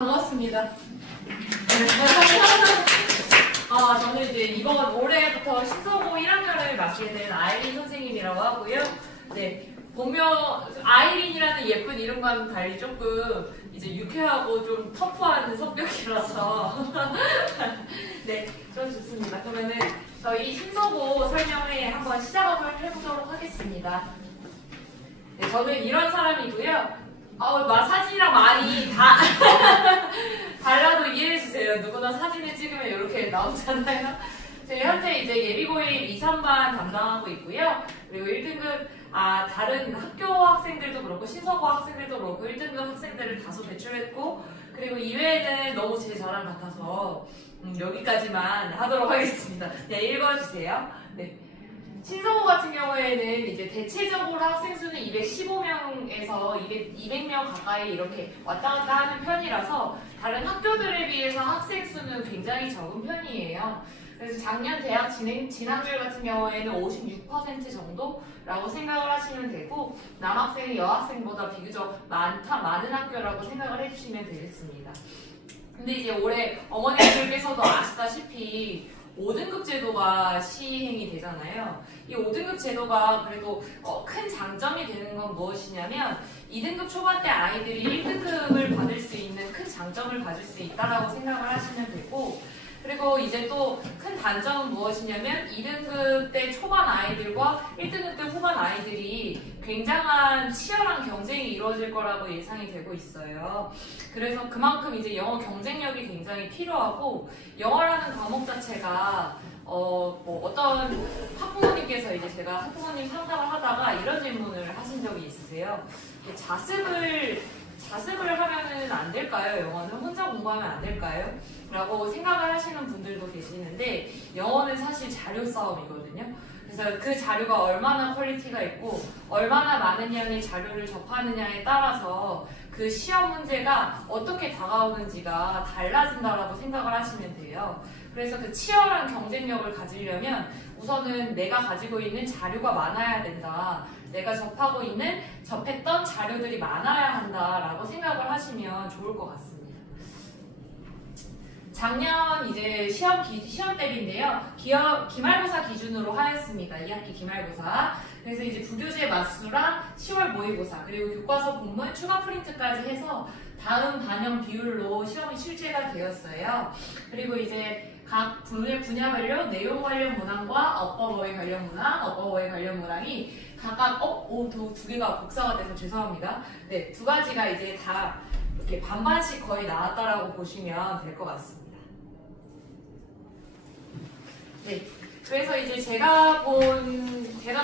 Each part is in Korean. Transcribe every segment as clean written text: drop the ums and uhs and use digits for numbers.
반갑습니다. 저는 이제 이번 올해부터 신서고 1학년을 맡게 된 아이린 선생님이라고 하고요. 네, 본명 아이린이라는 예쁜 이름과는 달리 조금 이제 유쾌하고 좀 터프한 성격이라서 네, 좀 좋습니다. 그러면은 저희 신서고 설명회 한번 시작을 해보도록 하겠습니다. 네, 저는 이런 사람이고요. 사진이랑 많이 달라도 이해해주세요. 누구나 사진을 찍으면 이렇게 나오잖아요. 저희 현재 이제 예비고일 2, 3반 담당하고 있고요. 그리고 1등급, 다른 학교 학생들도 그렇고, 신서고 학생들도 그렇고, 1등급 학생들을 다소 배출했고, 그리고 이외에는 너무 제 자랑 같아서, 여기까지만 하도록 하겠습니다. 네, 읽어주세요. 네. 신서고 같은 경우에는 이제 대체적으로 학생 수는 215명에서 200명 가까이 이렇게 왔다 갔다 하는 편이라서 다른 학교들에 비해서 학생 수는 굉장히 적은 편이에요. 그래서 작년 대학 진학률 같은 경우에는 56% 정도라고 생각을 하시면 되고 남학생이 여학생보다 비교적 많은 학교라고 생각을 해주시면 되겠습니다. 근데 이제 올해 어머니들께서도 아시다시피 5등급 제도가 시행이 되잖아요. 이 5등급 제도가 그래도 큰 장점이 되는 건 무엇이냐면 2등급 초반대 아이들이 1등급을 받을 수 있는 큰 장점을 가질 수 있다라고 생각을 하시면 되고, 그리고 이제 또 큰 단점은 무엇이냐면 2등급 때 초반 아이들과 1등급 때 후반 아이들이 굉장한 치열한 경쟁이 이루어질 거라고 예상이 되고 있어요. 그래서 그만큼 이제 영어 경쟁력이 굉장히 필요하고, 영어라는 과목 자체가 어떤 학부모님께서 이제 제가 학부모님 상담을 하다가 이런 질문을 하신 적이 있으세요. 자습을 하면은 안 될까요? 영어는 혼자 공부하면 안 될까요? 라고 생각을 하시는 분들도 계시는데, 영어는 사실 자료 싸움이거든요. 그래서 그 자료가 얼마나 퀄리티가 있고 얼마나 많은 양의 자료를 접하느냐에 따라서 그 시험 문제가 어떻게 다가오는지가 달라진다라고 생각을 하시면 돼요. 그래서 그 치열한 경쟁력을 가지려면 우선은 내가 가지고 있는 자료가 많아야 된다. 내가 접했던 자료들이 많아야 한다라고 생각을 하시면 좋을 것 같습니다. 작년 이제 시험 대비인데요. 기말고사 기준으로 하였습니다. 2학기 기말고사. 그래서 이제 부교재 맞수랑 10월 모의고사, 그리고 교과서 본문 추가 프린트까지 해서 다음 반영 비율로 시험이 출제가 되었어요. 그리고 이제 각 분야별로 내용 관련 문항과 어법어휘 관련 문항, 어법어휘 관련 문항이 각각 두 개가 복사가 돼서 죄송합니다. 네, 두 가지가 이제 다 이렇게 반반씩 거의 나왔다라고 보시면 될 것 같습니다. 네, 그래서 이제 제가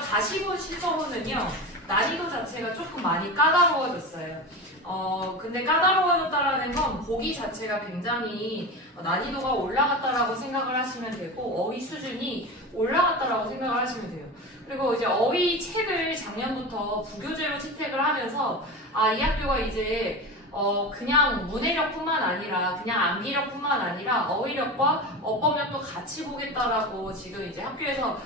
다시 본 신서고는요, 난이도 자체가 조금 많이 까다로워졌어요. 근데 까다로워졌다라는 건 보기 자체가 굉장히 난이도가 올라갔다라고 생각을 하시면 되고, 어휘 수준이 올라갔다라고 생각을 하시면 돼요. 그리고 이제 어휘 책을 작년부터 부교재로 채택을 하면서, 이 학교가 이제 그냥 문해력뿐만 아니라 그냥 암기력뿐만 아니라 어휘력과 어법력도 같이 보겠다라고 지금 이제 학교에서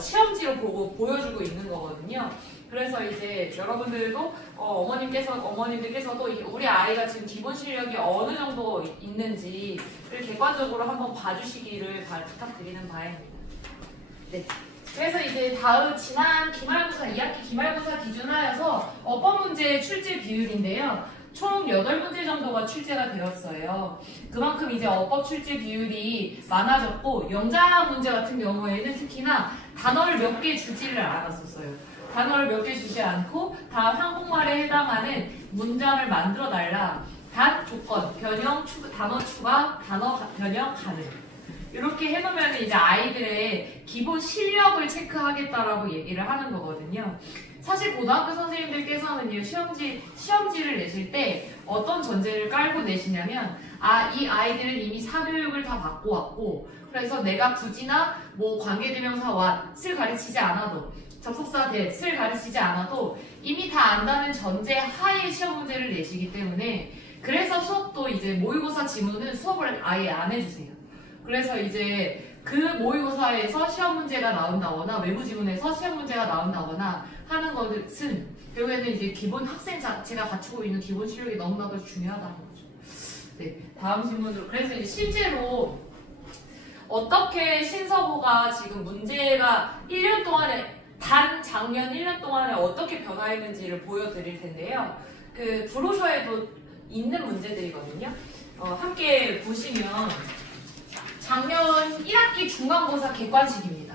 시험지로 보여주고 있는 거거든요. 그래서 이제 여러분들도 어머님들께서도 우리 아이가 지금 기본 실력이 어느 정도 있는지를 객관적으로 한번 봐주시기를 부탁드리는 바입니다. 네. 그래서 이제 지난 기말고사 2학기 기말고사 기준하여서 어법 문제 출제 비율인데요. 총 8문제 정도가 출제가 되었어요. 그만큼 이제 어법 출제 비율이 많아졌고, 영작 문제 같은 경우에는 특히나 단어를 몇 개 주지를 않았었어요. 단어를 몇 개 주지 않고 다 한국말에 해당하는 문장을 만들어 달라. 단 조건, 변형, 단어 추가, 단어 변형 가능. 이렇게 해놓으면 이제 아이들의 기본 실력을 체크하겠다라고 얘기를 하는 거거든요. 사실 고등학교 선생님들께서는요, 시험지를 내실 때 어떤 전제를 깔고 내시냐면, 이 아이들은 이미 사교육을 다 받고 왔고, 그래서 내가 굳이나 관계대명사 what을 가르치지 않아도, 접속사 that을 가르치지 않아도 이미 다 안다는 전제 하에 시험 문제를 내시기 때문에, 그래서 수업도 이제 모의고사 지문은 수업을 아예 안 해주세요. 그래서 이제 그 모의고사에서 시험 문제가 나온다거나 외부 지문에서 시험 문제가 나온다거나 하는 것은 결국에는 이제 기본 학생 자체가 갖추고 있는 기본 실력이 너무나도 중요하다는 거죠. 네, 다음 질문으로. 그래서 이제 실제로 어떻게 신서부가 지금 문제가 1년 동안에 단 작년 1년 동안에 어떻게 변화했는지를 보여드릴 텐데요. 그 브로셔에도 있는 문제들이거든요. 함께 보시면 작년 1학기 중간고사 객관식입니다.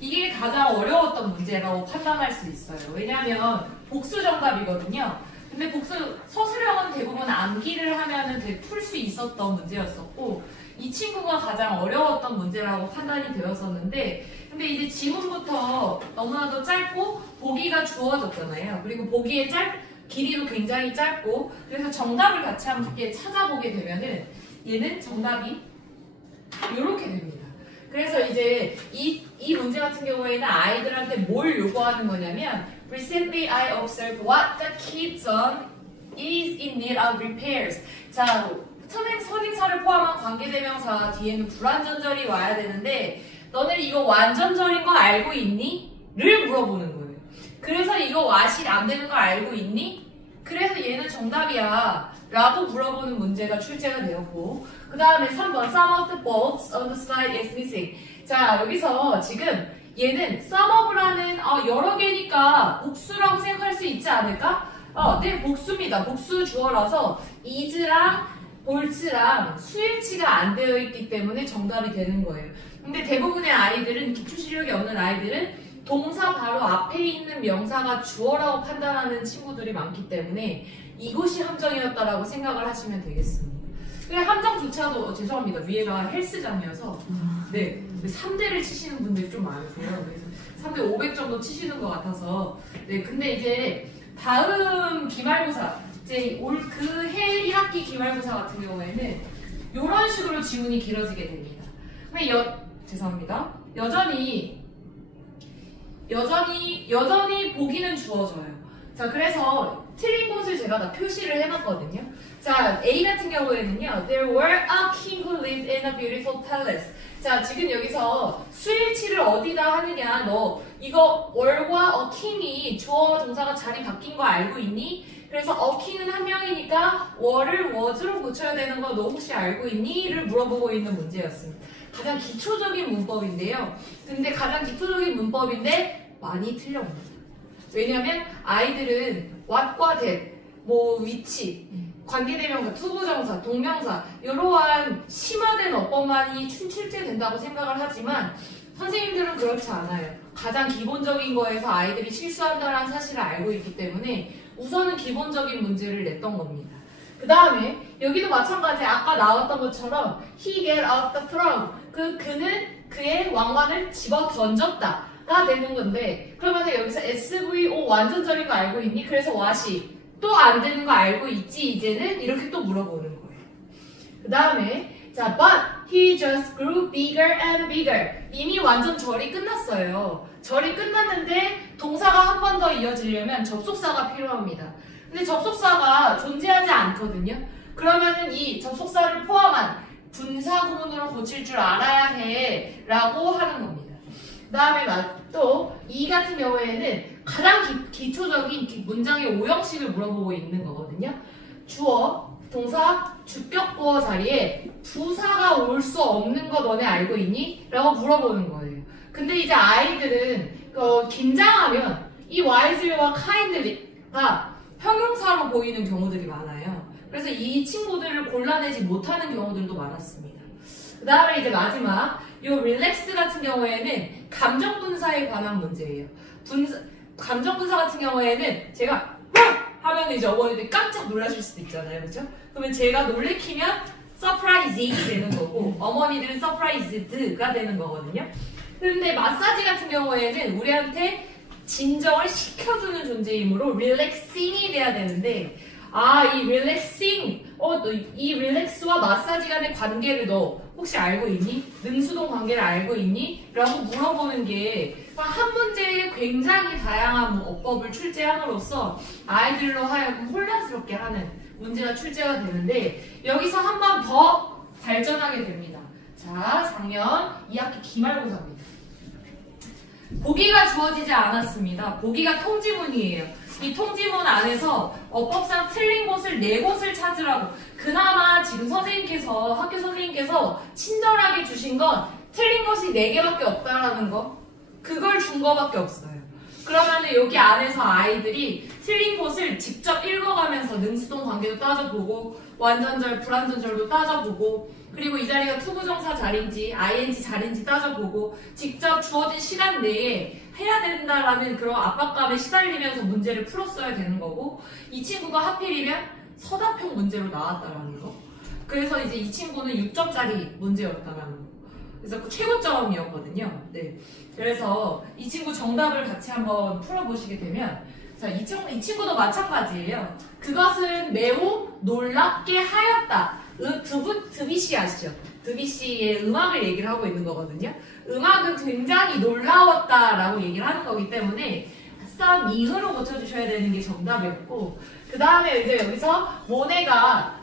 이게 가장 어려웠던 문제라고 판단할 수 있어요. 왜냐하면 복수 정답이거든요. 근데 복수 서술형은 대부분 암기를 하면은 풀 수 있었던 문제였었고 이 친구가 가장 어려웠던 문제라고 판단이 되었었는데 근데 이제 지문부터 너무나도 짧고 보기가 주어졌잖아요. 그리고 보기의 길이도 굉장히 짧고 그래서 정답을 같이 함께 찾아보게 되면은 얘는 정답이 이렇게 됩니다. 그래서 이제 이 문제 같은 경우에는 아이들한테 뭘 요구하는 거냐면 Recently I observed what the kitchen is in need of repairs. 자, 선행사를 포함한 관계대명사 뒤에는 불완전절이 와야 되는데 너네 이거 완전절인 거 알고 있니? 를 물어보는 거예요. 그래서 이거 와시 안 되는 거 알고 있니? 그래서 얘는 정답이야 라고 물어보는 문제가 출제가 되었고 그 다음에 3번 Some of the bolts on the slide is missing. 자, 여기서 지금 얘는 sum of라는 여러 개니까 복수라고 생각할 수 있지 않을까? 네, 복수입니다. 복수 주어라서 is랑 볼츠랑 수일치가 안 되어 있기 때문에 정답이 되는 거예요. 근데 대부분의 아이들은 기초 실력이 없는 아이들은 동사 바로 앞에 있는 명사가 주어라고 판단하는 친구들이 많기 때문에 이것이 함정이었다라고 생각을 하시면 되겠습니다. 그냥 함정조차도 죄송합니다. 위에가 헬스장이어서 네 3대를 치시는 분들이 좀 많으세요. 그래서 3대 500 정도 치시는 것 같아서 네 근데 이제 다음 기말고사 이제 올 그 해 1학기 기말고사 같은 경우에는 이런 식으로 지문이 길어지게 됩니다. 근데 죄송합니다. 여전히 보기는 주어져요. 자, 그래서 틀린 곳을 제가 다 표시를 해놨거든요. 자, A 같은 경우에는요. There were a king who lived in a beautiful palace. 자, 지금 여기서 수일치를 어디다 하느냐. 너 이거 월과 a king이 주어 동사가 자리 바뀐 거 알고 있니? 그래서 a king은 한 명이니까 월을 was로 고쳐야 되는 거 너 혹시 알고 있니? 를 물어보고 있는 문제였습니다. 가장 기초적인 문법인데요. 근데 가장 기초적인 문법인데 많이 틀려옵니다. 왜냐면 아이들은 what과 that, 위치, 관계대명사, 투부정사, 동명사 이러한 심화된 어법만이 출제된다고 생각을 하지만 선생님들은 그렇지 않아요. 가장 기본적인 거에서 아이들이 실수한다는 사실을 알고 있기 때문에 우선은 기본적인 문제를 냈던 겁니다. 그 다음에 여기도 마찬가지 아까 나왔던 것처럼 he get off the throne 그는 그의 왕관을 집어 던졌다 가 되는 건데 그러면 여기서 SVO 완전절인 거 알고 있니? 그래서 what이 또 안 되는 거 알고 있지 이제는? 이렇게 또 물어보는 거예요. 그 다음에 자 but he just grew bigger and bigger 이미 완전 절이 끝났어요. 절이 끝났는데 동사가 한 번 더 이어지려면 접속사가 필요합니다. 근데 접속사가 존재하지 않거든요. 그러면은 이 접속사를 포함한 분사구문으로 고칠 줄 알아야 해 라고 하는 겁니다. 그 다음에 또 이 같은 경우에는 가장 기초적인 문장의 오형식을 물어보고 있는 거거든요. 주어, 동사, 주격보어 자리에 부사가 올 수 없는 거 너네 알고 있니? 라고 물어보는 거예요. 근데 이제 아이들은 긴장하면 이 wisely와 kindly가 형용사로 보이는 경우들이 많아요. 그래서 이 친구들을 골라내지 못하는 경우들도 많았습니다. 그 다음에 이제 마지막 이 relax 같은 경우에는 감정분사에 관한 문제예요. 감정분사 같은 경우에는 제가 하면 이제 어머니들이 깜짝 놀라실 수도 있잖아요. 그렇죠? 그러면 제가 놀래키면 surprise이 되는 거고 어머니들은 surprised가 되는 거거든요. 그런데 마사지 같은 경우에는 우리한테 진정을 시켜주는 존재이므로 relaxing이 돼야 되는데 이 relaxing, 이 relax와 마사지 간의 관계를 너 혹시 알고 있니? 능수동 관계를 알고 있니? 라고 물어보는 게 한 문제에 굉장히 다양한 어법을 출제함으로써 아이들로 하여금 혼란스럽게 하는 문제가 출제가 되는데 여기서 한 번 더 발전하게 됩니다. 자, 작년 2학기 기말고사입니다. 보기가 주어지지 않았습니다. 보기가 통지문이에요. 이 통지문 안에서 어법상 틀린 곳을 4곳을 찾으라고. 그나마 지금 선생님께서 학교 선생님께서 친절하게 주신 건 틀린 것이 4개밖에 없다라는 거. 그걸 준 거밖에 없어요. 그러면은 여기 안에서 아이들이 틀린 곳을 직접 읽어가면서 능수동 관계도 따져보고 완전절, 불완전절도 따져보고 그리고 이 자리가 투부정사 자리인지 ing 자리인지 따져보고 직접 주어진 시간 내에 해야 된다라는 그런 압박감에 시달리면서 문제를 풀었어야 되는 거고 이 친구가 하필이면 서답형 문제로 나왔다라는 거. 그래서 이제 이 친구는 6점짜리 문제였다라는 거. 그래서 그 최고점이었거든요. 네. 그래서 이 친구 정답을 같이 한번 풀어보시게 되면 자, 이 친구도 마찬가지예요. 그것은 매우 놀랍게 하였다. 드뷔시 아시죠? 드뷔시의 음악을 얘기를 하고 있는 거거든요. 음악은 굉장히 놀라웠다라고 얘기를 하는 거기 때문에 썸 이응으로 고쳐주셔야 되는 게 정답이었고 그 다음에 이제 여기서 모네가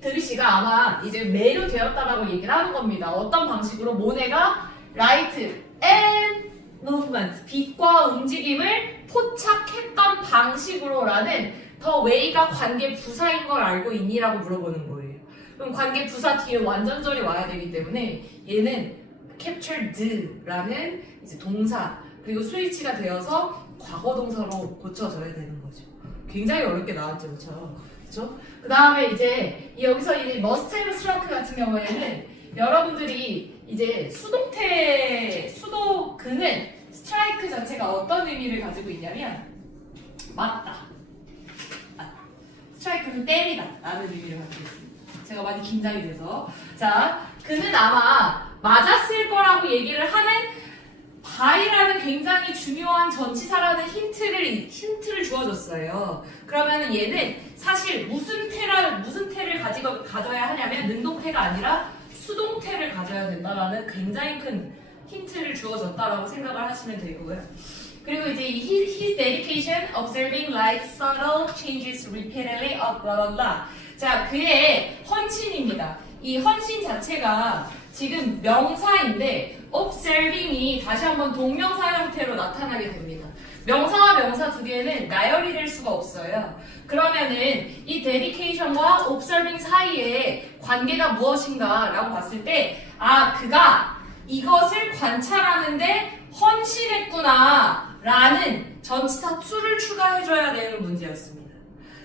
드뷔시가 아마 이제 매료되었다라고 얘기를 하는 겁니다. 어떤 방식으로 모네가 light and movement, 빛과 움직임을 포착했던 방식으로라는 더 웨이가 관계 부사인 걸 알고 있니라고 물어보는 거예요. 그럼 관계 부사 뒤에 완전절이 와야 되기 때문에 얘는 captured라는 이제 동사 그리고 스위치가 되어서 과거 동사로 고쳐져야 되는 거죠. 굉장히 어렵게 나왔죠, 그렇죠? 그 다음에 이제 여기서 이 must have struck 같은 경우에는 여러분들이 이제 수도근은 스트라이크 자체가 어떤 의미를 가지고 있냐면 맞다. 스트라이크는 때리다 라는 의미를 가지고 있습니다. 제가 많이 긴장이 돼서 자, 그는 아마 맞았을 거라고 얘기를 하는 by라는 굉장히 중요한 전치사라는 힌트를 주어줬어요. 그러면은 얘는 사실 무슨 태를 가져야 하냐면 능동태가 아니라 수동태를 가져야 된다라는 굉장히 큰 힌트를 주어줬다라고 생각을 하시면 되고요. 그리고 이제 his dedication, observing light, subtle changes repeatedly, blah blah blah. 자, 그의 헌신입니다. 이 헌신 자체가 지금 명사인데 observing이 다시 한번 동명사 형태로 나타나게 됩니다. 명사와 명사 두 개는 나열이 될 수가 없어요. 그러면은 이 dedication과 observing 사이에 관계가 무엇인가 라고 봤을 때 그가 이것을 관찰하는데 헌신했구나 라는 전치사 to를 추가해줘야 되는 문제였습니다.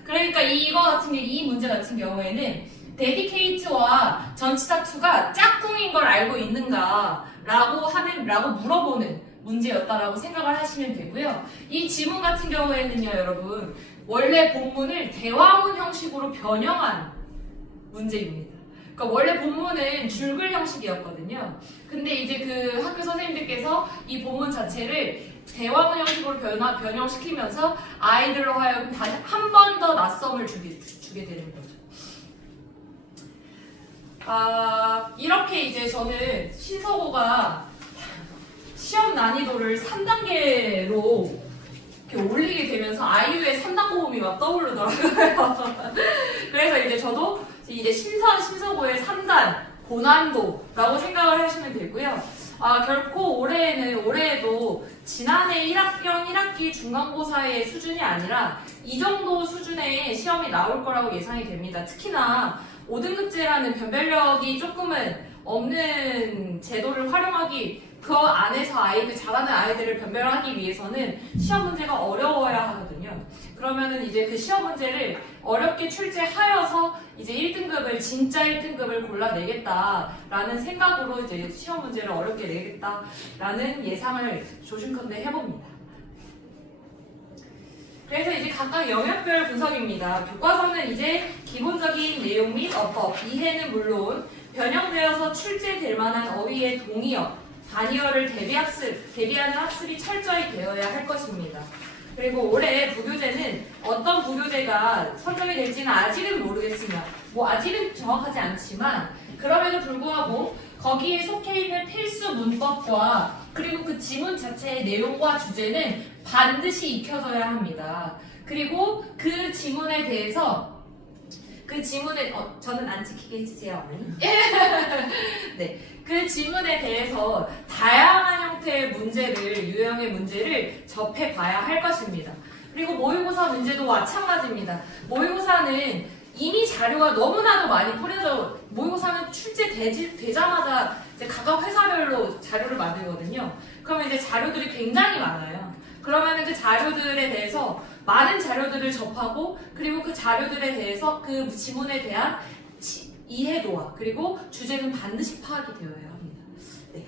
그러니까 이 문제 같은 경우에는 dedicate와 전치사 to가 짝꿍인 걸 알고 있는가 라고 물어보는 문제였다라고 생각을 하시면 되고요. 이 지문 같은 경우에는요, 여러분, 원래 본문을 대화문 형식으로 변형한 문제입니다. 그러니까 원래 본문은 줄글 형식이었거든요. 근데 이제 그 학교 선생님들께서 이 본문 자체를 대화문 형식으로 변형시키면서 아이들로 하여금 다시 한 번 더 낯섦을 주게 되는 거죠. 이렇게 이제 저는 신서고가 시험 난이도를 3단계로 이렇게 올리게 되면서 아이유의 3단 고음이 막 떠오르더라고요. 그래서 이제 저도 이제 신서고의 3단 고난도라고 생각을 하시면 되고요. 결코 올해에도 지난해 1학년 1학기 중간고사의 수준이 아니라 이 정도 수준의 시험이 나올 거라고 예상이 됩니다. 특히나 5등급제라는 변별력이 조금은 없는 제도를 활용하기 그 안에서 잘하는 아이들을 변별하기 위해서는 시험 문제가 어려워야 하거든요. 그러면은 이제 그 시험 문제를 어렵게 출제하여서 이제 1등급을 진짜 1등급을 골라내겠다라는 생각으로 이제 시험 문제를 어렵게 내겠다라는 예상을 조심컨대 해봅니다. 그래서 이제 각각 영역별 분석입니다. 교과서는 이제 기본적인 내용 및 어법, 이해는 물론 변형되어서 출제될 만한 어휘의 동의어, 단위어를 대비하는 학습이 철저히 되어야 할 것입니다. 그리고 올해 부교재는 어떤 부교재가 선정이 될지는 아직은 모르겠습니다. 아직은 정확하지 않지만 그럼에도 불구하고 거기에 속해 있는 필수 문법과 그리고 그 지문 자체의 내용과 주제는 반드시 익혀져야 합니다. 그리고 그 지문에 대해서 그 지문에 저는 안 지키게 해주세요, 어머니. 네, 그 지문에 대해서 다양한 형태의 문제를, 유형의 문제를 접해봐야 할 것입니다. 그리고 모의고사 문제도 마찬가지입니다. 모의고사는 이미 자료가 너무나도 많이 뿌려져, 모의고사는 출제되자마자 이제 각각 회사별로 자료를 만들거든요. 그러면 이제 자료들이 굉장히 많아요. 그러면 그 자료들에 대해서 많은 자료들을 접하고, 그리고 그 자료들에 대해서 그 지문에 대한 이해도와 그리고 주제는 반드시 파악이 되어야 합니다. 네.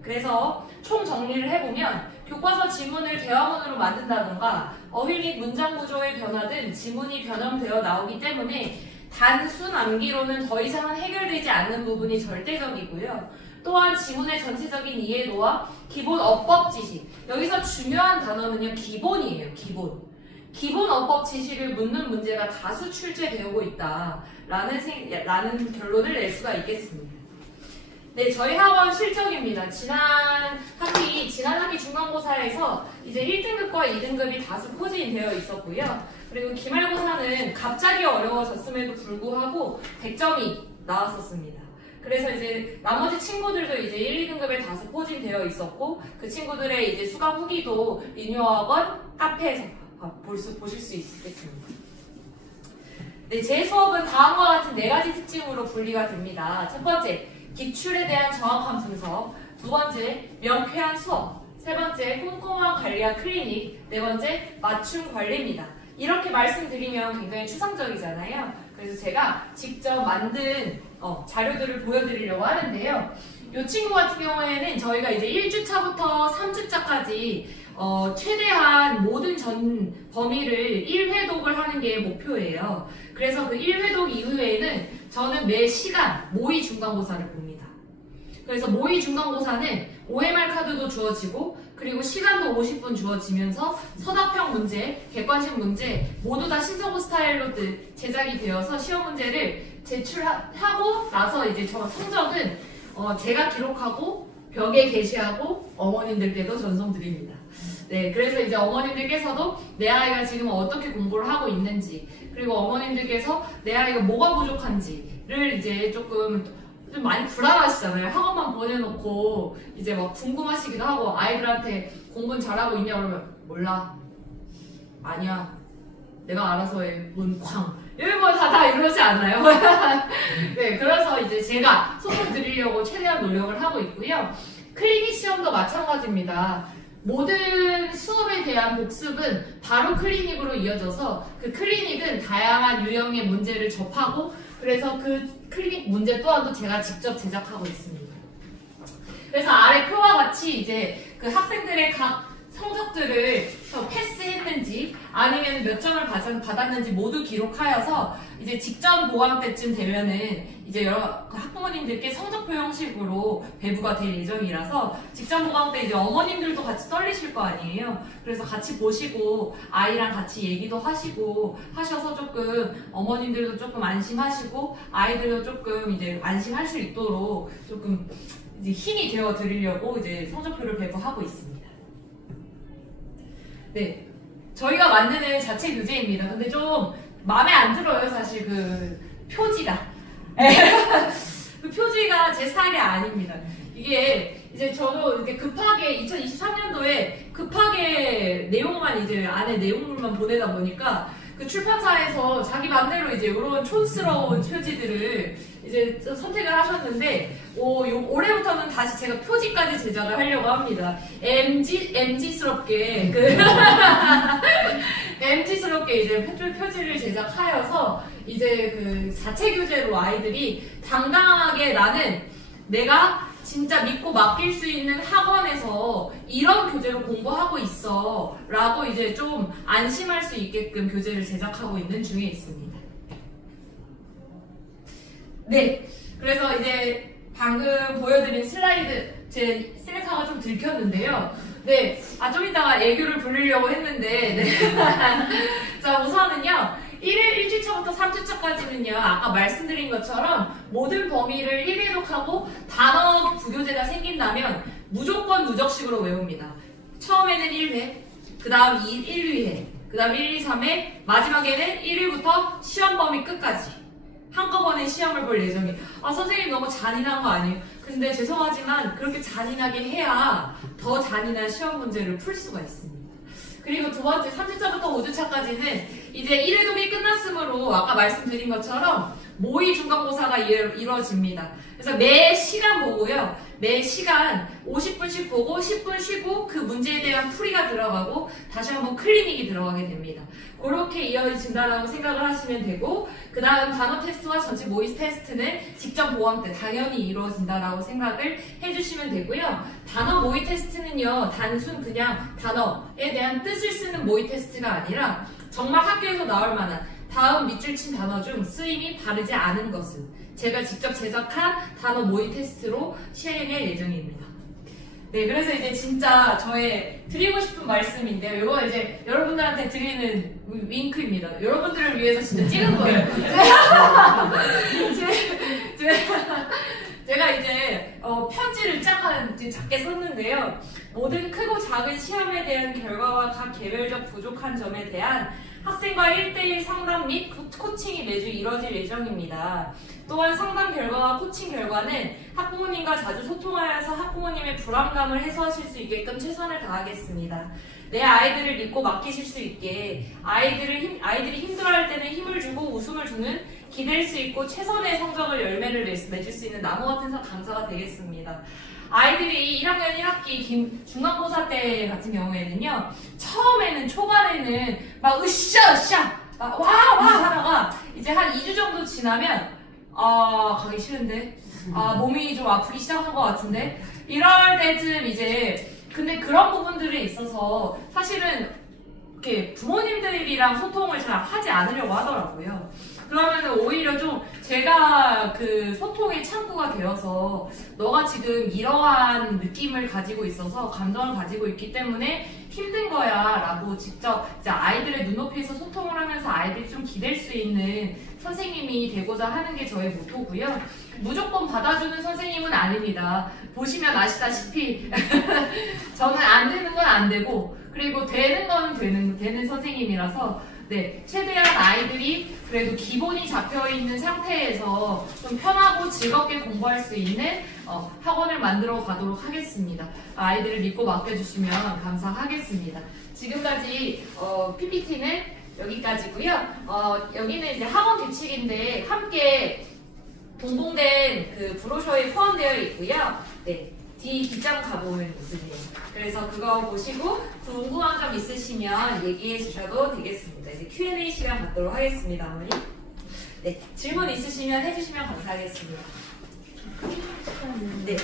그래서 총 정리를 해보면 교과서 지문을 대화문으로 만든다던가 어휘 및 문장 구조의 변화 등 지문이 변형되어 나오기 때문에 단순 암기로는 더 이상은 해결되지 않는 부분이 절대적이고요. 또한 지문의 전체적인 이해도와 기본 어법 지식, 여기서 중요한 단어는요, 기본이에요. 기본 어법 지식을 묻는 문제가 다수 출제되고 있다라는 결론을 낼 수가 있겠습니다. 네, 저희 학원 실적입니다. 지난 학기 중간고사에서 이제 1등급과 2등급이 다수 포진되어 있었고요. 그리고 기말고사는 갑자기 어려워졌음에도 불구하고 100점이 나왔었습니다. 그래서 이제 나머지 친구들도 이제 1, 2등급에 다수 포진되어 있었고, 그 친구들의 이제 수강 후기도 리뉴학원 카페에서 보실 수 있겠습니다. 네, 제 수업은 다음과 같은 4가지 특징으로 분리가 됩니다. 첫 번째, 기출에 대한 정확한 분석. 두 번째, 명쾌한 수업. 세 번째, 꼼꼼한 관리와 클리닉. 네 번째, 맞춤 관리입니다. 이렇게 말씀드리면 굉장히 추상적이잖아요. 그래서 제가 직접 만든 자료들을 보여드리려고 하는데요. 이 친구 같은 경우에는 저희가 이제 1주차부터 3주차까지 최대한 모든 전 범위를 1회독을 하는 게 목표예요. 그래서 그 1회독 이후에는 저는 매 시간 모의 중간고사를 봅니다. 그래서 모의 중간고사는 OMR 카드도 주어지고, 그리고 시간도 50분 주어지면서 서답형 문제, 객관식 문제 모두 다 신서고 스타일로 제작이 되어서 시험 문제를 제출하고 나서 이제 저 성적은 제가 기록하고 벽에 게시하고 어머님들께도 전송드립니다. 네, 그래서 이제 어머님들께서도 내 아이가 지금 어떻게 공부를 하고 있는지, 그리고 어머님들께서 내 아이가 뭐가 부족한지를 이제 좀 많이 불안하시잖아요. 학원만 보내놓고 이제 막 궁금하시기도 하고, 아이들한테 공부는 잘하고 있냐 그러면 몰라, 아니야, 내가 알아서 해, 뭔 쾅, 이런 거 다 이러지 않나요? 네, 그래서 이제 제가 소문 드리려고 최대한 노력을 하고 있고요. 클리닉 시험도 마찬가지입니다. 모든 수업에 대한 복습은 바로 클리닉으로 이어져서, 그 클리닉은 다양한 유형의 문제를 접하고, 그래서 그 클리닉 문제 또한도 제가 직접 제작하고 있습니다. 그래서 아래 표와 같이 이제 그 학생들의 각 성적들을 패스했는지 아니면 몇 점을 받았는지 모두 기록하여서 이제 직전 보강 때쯤 되면은 이제 여러 학부모님들께 성적표 형식으로 배부가 될 예정이라서, 직전 보강 때 이제 어머님들도 같이 떨리실 거 아니에요. 그래서 같이 보시고 아이랑 같이 얘기도 하시고 하셔서 조금 어머님들도 조금 안심하시고 아이들도 조금 이제 안심할 수 있도록 조금 이제 힘이 되어 드리려고 이제 성적표를 배부하고 있습니다. 네, 저희가 만드는 자체 교재입니다. 근데 좀 마음에 안 들어요, 사실 그 표지가. 그 표지가 제 스타일이 아닙니다. 이게 이제 저도 이렇게 급하게 2023년도에 급하게 내용만 이제 안에 내용물만 보내다 보니까 그 출판사에서 자기 맘대로 이제 이런 촌스러운 표지들을 이제 선택을 하셨는데, 올해부터는 다시 제가 표지까지 제작을 하려고 합니다. MG스럽게 MG스럽게 이제 표지를 제작하여서 이제 그 자체 교재로 아이들이 당당하게 나는 내가 진짜 믿고 맡길 수 있는 학원에서 이런 교재로 공부하고 있어 라고 이제 좀 안심할 수 있게끔 교재를 제작하고 있는 중에 있습니다. 네, 그래서 이제 방금 보여드린 슬라이드, 제 셀카가 좀 들켰는데요. 네, 좀 이따가 애교를 부리려고 했는데, 네. 자, 우선은요, 1주차부터 3주차까지는요, 아까 말씀드린 것처럼 모든 범위를 1회독하고 단어 부교재가 생긴다면 무조건 누적식으로 외웁니다. 처음에는 1회, 그 다음 1, 2회, 그 다음 1, 2, 3회, 마지막에는 1회부터 시험 범위 끝까지 한꺼번에 시험을 볼 예정이에요. 아 선생님 너무 잔인한 거 아니에요? 근데 죄송하지만 그렇게 잔인하게 해야 더 잔인한 시험 문제를 풀 수가 있습니다. 그리고 두 번째 3주차부터 5주차까지는 이제 1회독이 끝났으므로 아까 말씀드린 것처럼 모의 중간고사가 이루어집니다. 그래서 매 시간 보고요. 매 시간 50분씩 보고 10분 쉬고 그 문제에 대한 풀이가 들어가고 다시 한번 클리닉이 들어가게 됩니다. 그렇게 이어진다라고 생각을 하시면 되고 그 다음 단어 테스트와 전체 모의 테스트는 직전 보강 때 당연히 이루어진다라고 생각을 해주시면 되고요. 단어 모의 테스트는요. 단순 그냥 단어에 대한 뜻을 쓰는 모의 테스트가 아니라 정말 학교에서 나올 만한 다음 밑줄 친 단어 중 쓰임이 바르지 않은 것은 제가 직접 제작한 단어 모의 테스트로 시행할 예정입니다. 네, 그래서 이제 진짜 저의 드리고 싶은 말씀인데요. 이거 이제 여러분들한테 드리는 윙크입니다. 여러분들을 위해서 진짜 찍은 거예요. 제가 이제 편지를 작게 썼는데요. 모든 크고 작은 시험에 대한 결과와 각 개별적 부족한 점에 대한 학생과 1대1 상담 및 코칭이 매주 이뤄질 예정입니다. 또한 상담 결과와 코칭 결과는 학부모님과 자주 소통하여서 학부모님의 불안감을 해소하실 수 있게끔 최선을 다하겠습니다. 내 아이들을 믿고 맡기실 수 있게 아이들이 힘들어할 때는 힘을 주고 웃음을 주는 기댈 수 있고 최선의 성적을 열매를 맺을 수 있는 나무 같은 강사가 되겠습니다. 아이들이 1학년 1학기 중간고사 때 같은 경우에는요, 처음에는 초반에는 막 으쌰 막 와 하다가 이제 한 2주 정도 지나면 가기 싫은데 몸이 좀 아프기 시작한 것 같은데 이럴 때쯤 이제 근데 그런 부분들에 있어서 사실은 이렇게 부모님들이랑 소통을 잘 하지 않으려고 하더라고요. 그러면 오히려 좀 제가 그 소통의 창구가 되어서 너가 지금 이러한 느낌을 가지고 있어서 감정을 가지고 있기 때문에 힘든 거야 라고 직접 이제 아이들의 눈높이에서 소통을 하면서 아이들이 좀 기댈 수 있는 선생님이 되고자 하는 게 저의 모토고요. 무조건 받아주는 선생님은 아닙니다. 보시면 아시다시피 저는 안 되는 건 안 되고 그리고 되는 거는 되는 선생님이라서 네, 최대한 아이들이 그래도 기본이 잡혀있는 상태에서 좀 편하고 즐겁게 공부할 수 있는 학원을 만들어 가도록 하겠습니다. 아이들을 믿고 맡겨주시면 감사하겠습니다. 지금까지 PPT는 여기까지고요. 여기는 이제 학원 규칙인데 함께 동봉된 그 브로셔에 포함되어 있고요. 네, 뒷장 가보면 있으세요. 그래서 그거 보시고 궁금한 점 있으시면 얘기해 주셔도 되겠습니다. 이제 Q&A 시간 갖도록 하겠습니다, 어머니. 네, 질문 있으시면 해주시면 감사하겠습니다. 네.